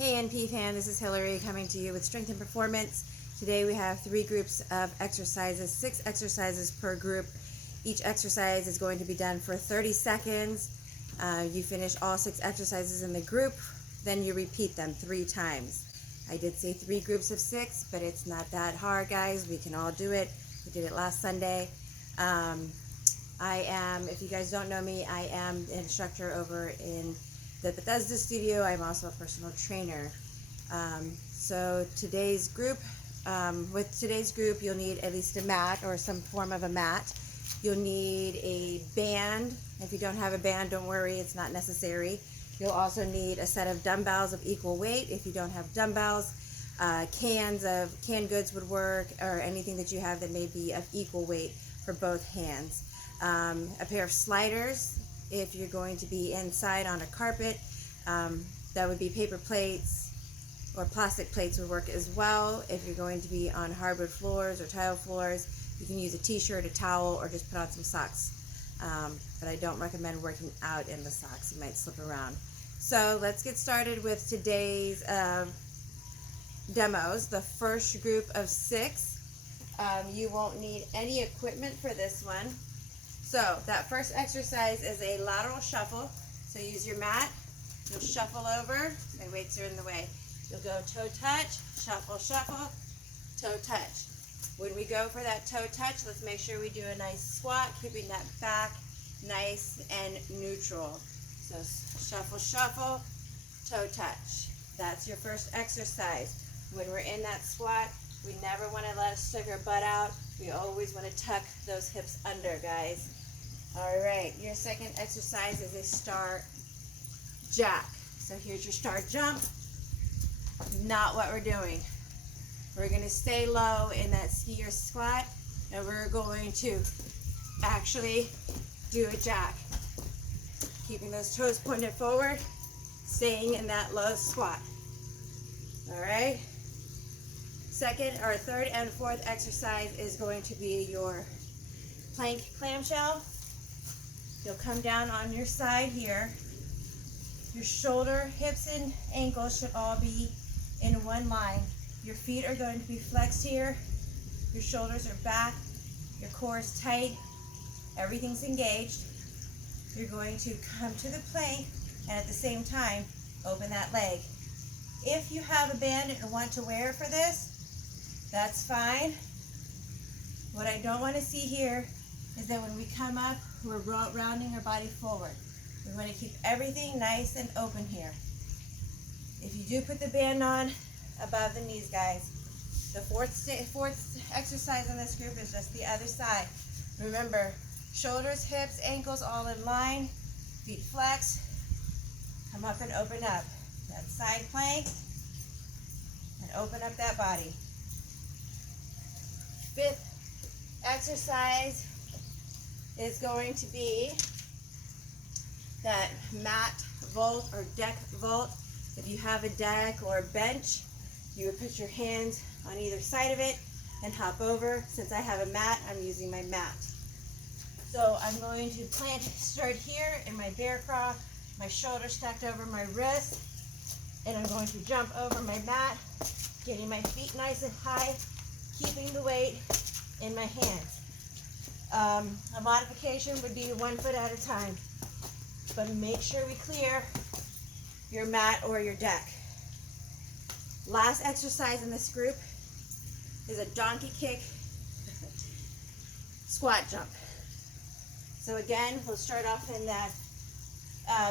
Hey NP fan, this is Hillary coming to you with Strength and Performance. Today we have 3 groups of exercises, 6 exercises per group. Each exercise is going to be done for 30 seconds. You finish all 6 exercises in the group, then you repeat them 3 times. I did say 3 groups of 6, but it's not that hard, guys. We can all do it. We did it last Sunday. If you guys don't know me, I am the instructor over in the Bethesda studio. I'm also a personal trainer. So today's group, you'll need at least a mat or some form of a mat. You'll need a band. If you don't have a band, don't worry, it's not necessary. You'll also need a set of dumbbells of equal weight. If you don't have dumbbells, canned goods would work, or anything that you have that may be of equal weight for both hands. A pair of sliders if you're going to be inside on a carpet. That would be paper plates or plastic plates would work as well. If you're going to be on hardwood floors or tile floors, you can use a t-shirt, a towel, or just put on some socks. But I don't recommend working out in the socks. You might slip around. So let's get started with today's demos. The first group of 6. You won't need any equipment for this one. So that first exercise is a lateral shuffle. So use your mat. You'll shuffle over. My weights are in the way. You'll go toe touch, shuffle, shuffle, toe touch. When we go for that toe touch, let's make sure we do a nice squat, keeping that back nice and neutral. So shuffle, shuffle, toe touch. That's your first exercise. When we're in that squat, we never want to let us stick our butt out. We always want to tuck those hips under, guys. All right, your second exercise is a star jack. So here's your star jump. Not what we're doing. We're going to stay low in that skier squat, and we're going to actually do a jack. Keeping those toes pointed forward, staying in that low squat. All right. Second, or third and fourth exercise is going to be your plank clamshell. You'll come down on your side here. Your shoulder, hips, and ankles should all be in one line. Your feet are going to be flexed here. Your shoulders are back. Your core is tight. Everything's engaged. You're going to come to the plank and at the same time open that leg. If you have a band and want to wear it for this, that's fine. What I don't want to see here is that when we come up, we're rounding our body forward. We want to keep everything nice and open here. If you do put the band on, above the knees, guys. The fourth exercise in this group is just the other side. Remember, shoulders, hips, ankles all in line, feet flexed. Come up and open up. That side plank, and open up that body. Fifth exercise is going to be that mat vault or deck vault. If you have a deck or a bench, you would put your hands on either side of it and hop over. Since I have a mat, I'm using my mat. So I'm going to start here in my bear crawl, my shoulders stacked over my wrist, and I'm going to jump over my mat, getting my feet nice and high, keeping the weight in my hands. A modification would be 1 foot at a time, but make sure we clear your mat or your deck. Last exercise in this group is a donkey kick squat jump. So again, we'll start off in that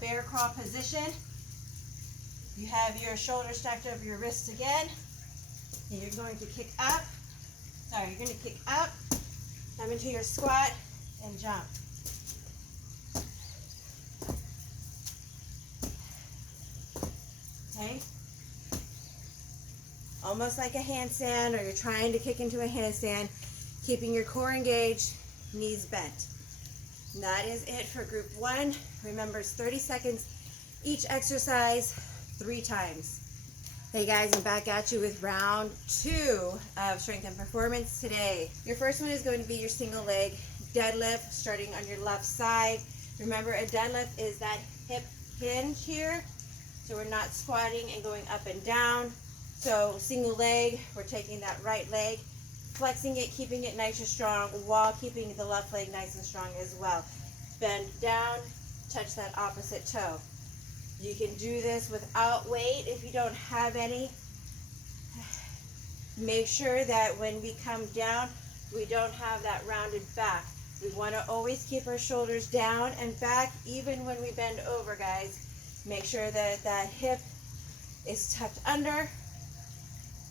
bear crawl position. You have your shoulders stacked over your wrists again, and you're going to kick up. You're going to kick up, come into your squat, and jump. Okay? Almost like a handstand, or you're trying to kick into a handstand, keeping your core engaged, knees bent. And that is it for group 1. Remember, it's 30 seconds each exercise, 3 times. Hey guys, I'm back at you with round 2 of Strength and Performance today. Your first one is going to be your single leg deadlift, starting on your left side. Remember, a deadlift is that hip hinge here. So we're not squatting and going up and down. So single leg, we're taking that right leg, flexing it, keeping it nice and strong while keeping the left leg nice and strong as well. Bend down, touch that opposite toe. You can do this without weight if you don't have any. Make sure that when we come down, we don't have that rounded back. We want to always keep our shoulders down and back even when we bend over, guys. Make sure that that hip is tucked under.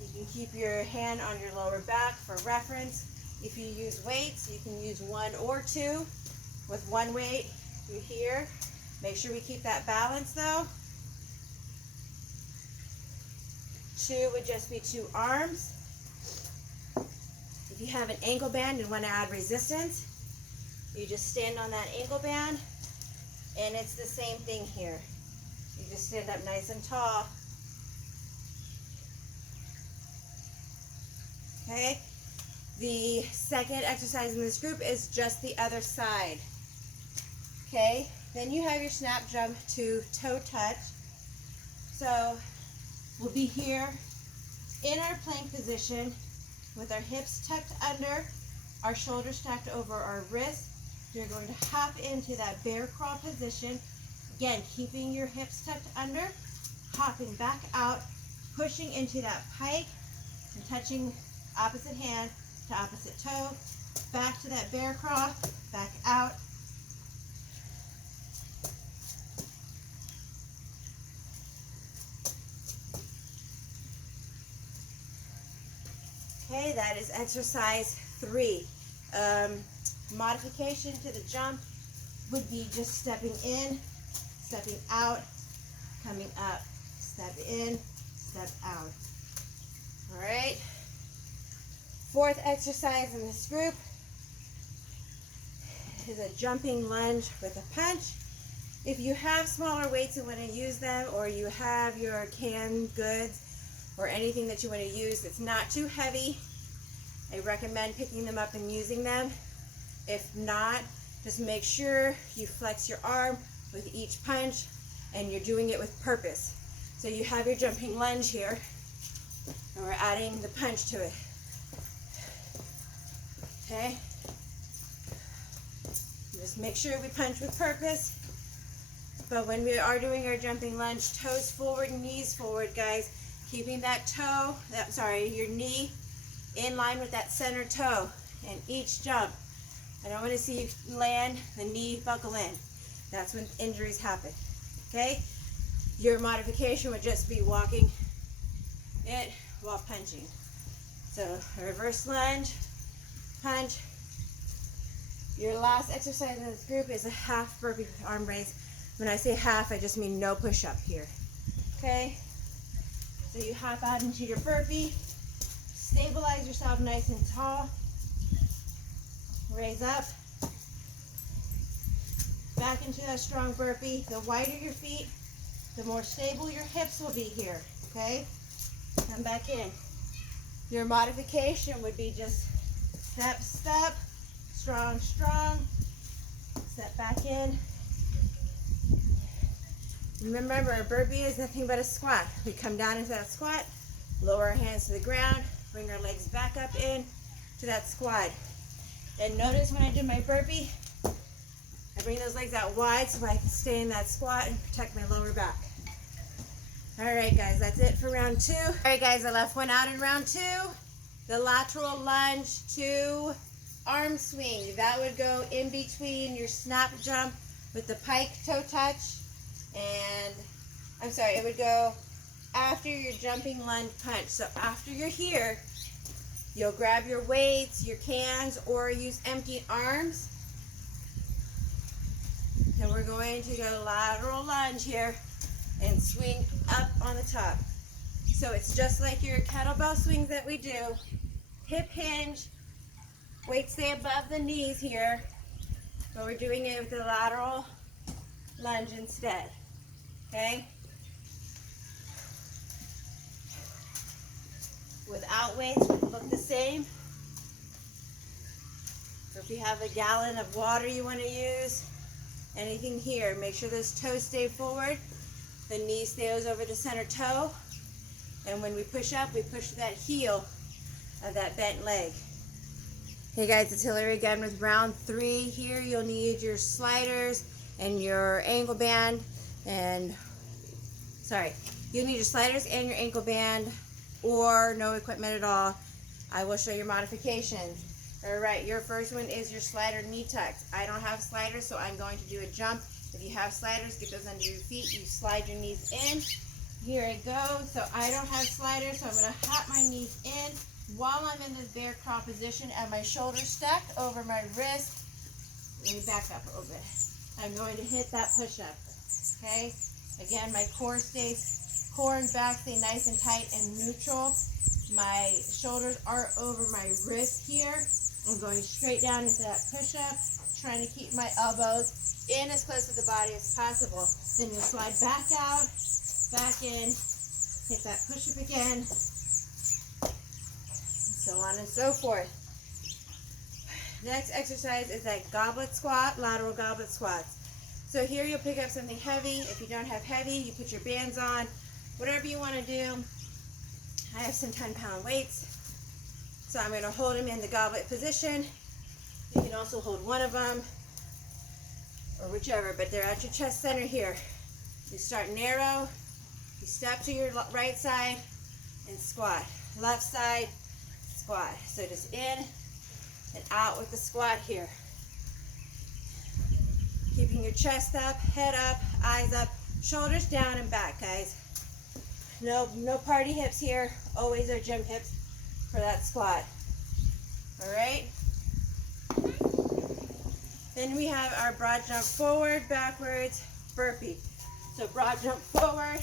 You can keep your hand on your lower back for reference. If you use weights, you can use 1 or 2. With one weight, you here. Make sure we keep that balance though. 2 would just be 2 arms. If you have an ankle band and want to add resistance, you just stand on that ankle band, and it's the same thing here. You just stand up nice and tall. Okay, the second exercise in this group is just the other side. Okay, then you have your snap jump to toe touch. So we'll be here in our plank position with our hips tucked under, our shoulders stacked over our wrists. You're going to hop into that bear crawl position. Again, keeping your hips tucked under, hopping back out, pushing into that pike, and touching opposite hand to opposite toe, back to that bear crawl, back out. Okay, that is exercise 3. Modification to the jump would be just stepping in, stepping out, coming up, step in, step out. All right. 4th exercise in this group is a jumping lunge with a punch. If you have smaller weights and want to use them, or you have your canned goods or anything that you want to use that's not too heavy, I recommend picking them up and using them. If not, just make sure you flex your arm with each punch and you're doing it with purpose. So you have your jumping lunge here, and we're adding the punch to it. Okay? Just make sure we punch with purpose. But when we are doing our jumping lunge, toes forward, knees forward, guys. Keeping that toe, your knee in line with that center toe. And each jump, I don't want to see you land, the knee buckle in. That's when injuries happen. Okay? Your modification would just be walking it while punching. So a reverse lunge, punch. Your last exercise in this group is a half burpee arm raise. When I say half, I just mean no push-up here. Okay? So you hop out into your burpee, stabilize yourself nice and tall, raise up, back into that strong burpee. The wider your feet, the more stable your hips will be here, okay? Come back in. Your modification would be just step, step, strong, strong, step back in. Remember, a burpee is nothing but a squat. We come down into that squat, lower our hands to the ground, bring our legs back up in to that squat. And notice when I do my burpee, I bring those legs out wide so I can stay in that squat and protect my lower back. All right, guys, that's it for round 2. All right, guys, I left one out in round 2. The lateral lunge to arm swing. That would go in between your snap jump with the pike toe touch. And, I'm sorry, it would go after your jumping lunge punch. So after you're here, you'll grab your weights, your cans, or use empty arms. And we're going to go lateral lunge here and swing up on the top. So it's just like your kettlebell swings that we do. Hip hinge, weight stay above the knees here, but we're doing it with the lateral lunge instead. Okay? Without weights, would look the same. So if you have a gallon of water you want to use, anything here, make sure those toes stay forward. The knee stays over the center toe. And when we push up, we push that heel of that bent leg. Hey guys, it's Hillary again with round 3. Here you'll need your sliders and your ankle band you'll need your sliders and your ankle band or no equipment at all. I will show your modifications. Alright, your first one is your slider knee tucks. I don't have sliders, so I'm going to do a jump. If you have sliders, get those under your feet. You slide your knees in. Here it goes. So I don't have sliders, so I'm going to hop my knees in while I'm in this bear crawl position and my shoulders stacked over my wrist. Let me back up a little bit. I'm going to hit that push-up. Okay? Again, my core and back stay nice and tight and neutral. My shoulders are over my wrist here. I'm going straight down into that push-up, trying to keep my elbows in as close to the body as possible. Then you'll slide back out, back in, hit that push-up again, so on and so forth. Next exercise is that goblet squat, lateral goblet squats. So here you'll pick up something heavy. If you don't have heavy, you put your bands on, whatever you want to do. I have some 10-pound weights, so I'm going to hold them in the goblet position. You can also hold one of them, or whichever, but they're at your chest center here. You start narrow, you step to your right side, and squat. Left side, squat. So just in and out with the squat here. Keeping your chest up, head up, eyes up, shoulders down and back, guys. No party hips here, always our gym hips for that squat. All right? Then we have our broad jump forward, backwards, burpee. So broad jump forward,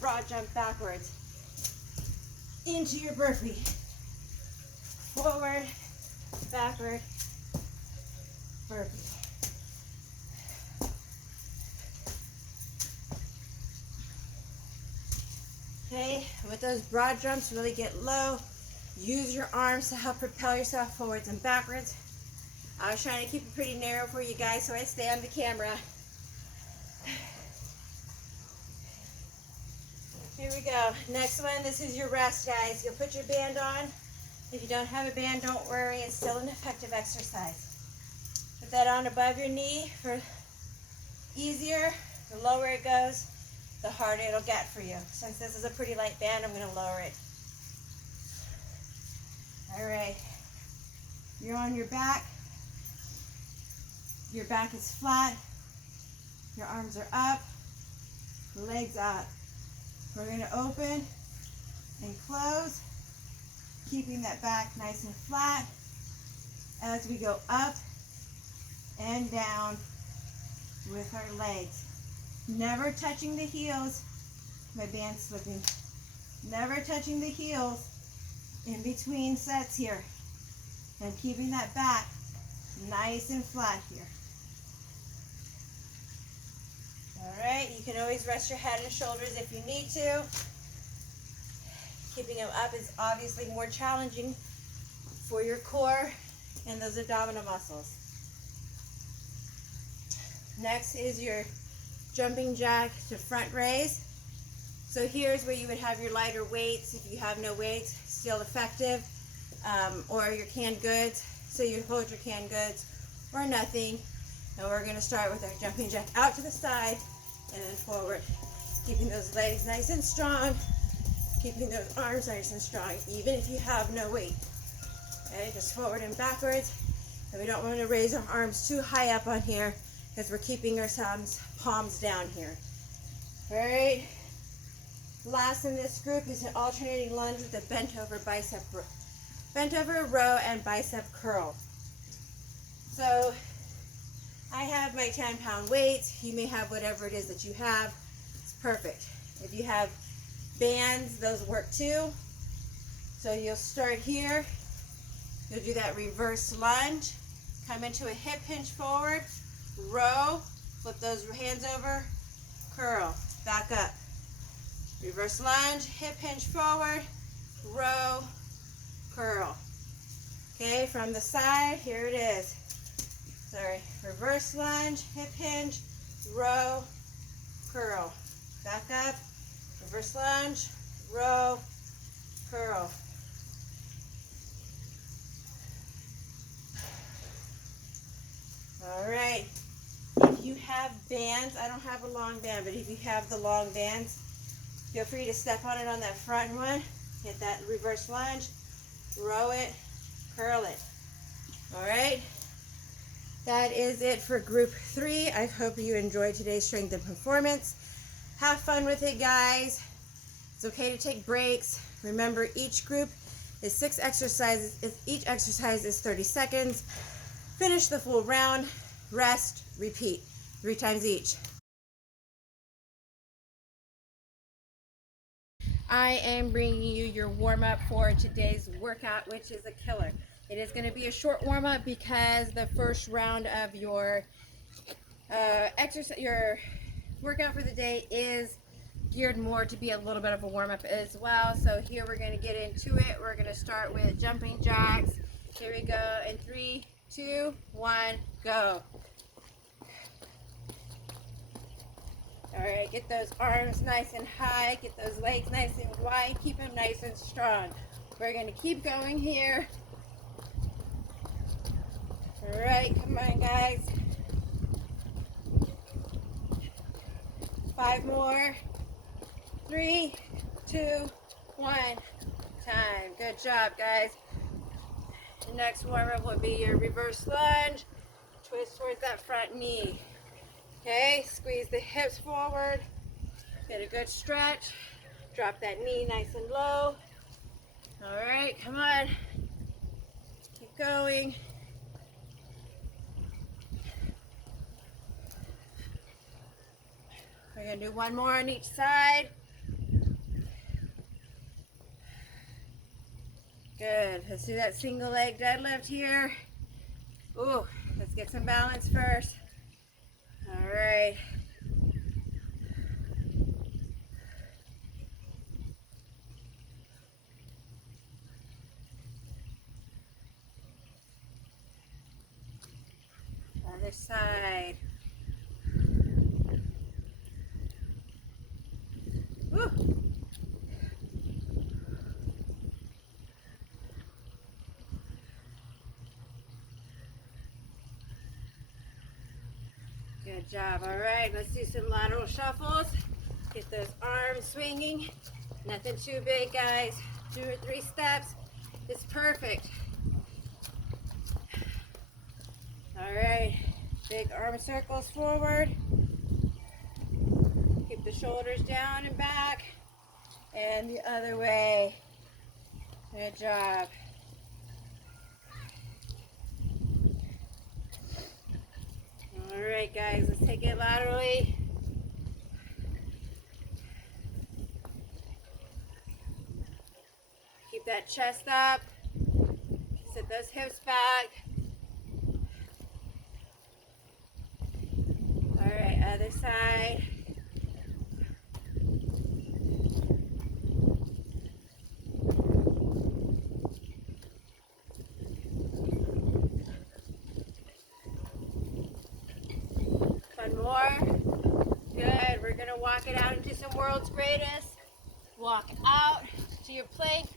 broad jump backwards. Into your burpee. Forward, backward, burpee. Okay, with those broad jumps, really get low. Use your arms to help propel yourself forwards and backwards. I was trying to keep it pretty narrow for you guys so I stay on the camera. Here we go. Next one, this is your rest, guys. You'll put your band on. If you don't have a band, don't worry. It's still an effective exercise. Put that on above your knee for easier. The lower it goes, the harder it'll get for you. Since this is a pretty light band, I'm going to lower it. All right. You're on your back. Your back is flat. Your arms are up. Legs up. We're going to open and close, keeping that back nice and flat as we go up and down with our legs. Never touching the heels. My band's slipping. Never touching the heels in between sets here. And keeping that back nice and flat here. Alright, you can always rest your head and shoulders if you need to. Keeping them up is obviously more challenging for your core and those abdominal muscles. Next is your jumping jack to front raise. So here's where you would have your lighter weights. If you have no weights, still effective. Or your canned goods. So you hold your canned goods or nothing. And we're going to start with our jumping jack out to the side and then forward. Keeping those legs nice and strong. Keeping those arms nice and strong, even if you have no weight. Okay, just forward and backwards. And we don't want to raise our arms too high up on here because we're keeping our palms down here. All right. Last in this group is an alternating lunge with a bent over row and bicep curl. So I have my 10-pound weights. You may have whatever it is that you have. It's perfect. If you have bands, those work too. So you'll start here. You'll do that reverse lunge. Come into a hip hinge forward. Row. Flip those hands over. Curl. Back up. Reverse lunge. Hip hinge forward. Row. Curl. Okay, from the side, here it is. Sorry. Reverse lunge. Hip hinge. Row. Curl. back up, reverse lunge, row, curl. All right. If you have bands, I don't have a long band, but if you have the long bands, feel free to step on it on that front one. Hit that reverse lunge, row it, curl it. All right. That is it for group 3. I hope you enjoyed today's strength and performance. Have fun with it, guys. It's okay to take breaks. Remember, each group is 6 exercises. Each exercise is 30 seconds. Finish the full round, rest, repeat 3 times each. I am bringing you your warm-up for today's workout, which is a killer. It is going to be a short warm-up because the first round of your your workout for the day is geared more to be a little bit of a warm-up as well. So here we're going to get into it. We're going to start with jumping jacks. Here we go in 3, 2, 1, go. All right, get those arms nice and high, get those legs nice and wide, keep them nice and strong. We're going to keep going here. All right, come on, guys. 5 more. 3, 2, 1. Time. Good job, guys. The next warm-up will be your reverse lunge. Twist towards that front knee. Okay, squeeze the hips forward. Get a good stretch. Drop that knee nice and low. All right, come on. Keep going. We're going to do 1 more on each side. Good. Let's do that single leg deadlift here. Ooh, let's get some balance first. All right. Other side. Woo. Good job. All right, let's do some lateral shuffles. Get those arms swinging. Nothing too big, guys. 2 or 3 steps is perfect. All right, big arm circles forward. Keep the shoulders down and back, and the other way. Good job. All right, guys, let's take it laterally. Keep that chest up. Sit those hips back. All right, other side. One more. Good. We're going to walk it out into some world's greatest. Walk out to your plank.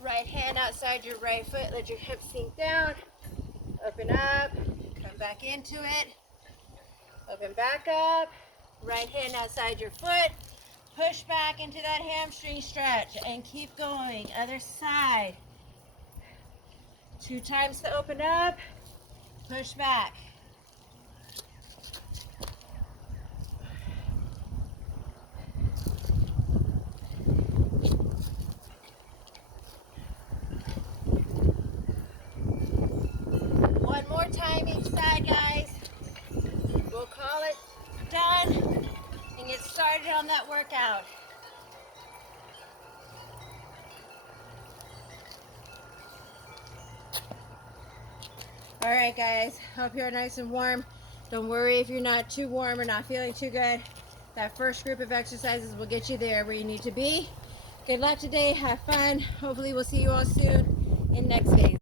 Right hand outside your right foot. Let your hips sink down. Open up. Come back into it. Open back up. Right hand outside your foot. Push back into that hamstring stretch and keep going. Other side. 2 times to open up. Push back. One more time each side, guys. We'll call it done and get started on that workout. All right, guys, hope you're nice and warm. Don't worry if you're not too warm or not feeling too good. That first group of exercises will get you there where you need to be. Good luck today. Have fun. Hopefully we'll see you all soon in next phase.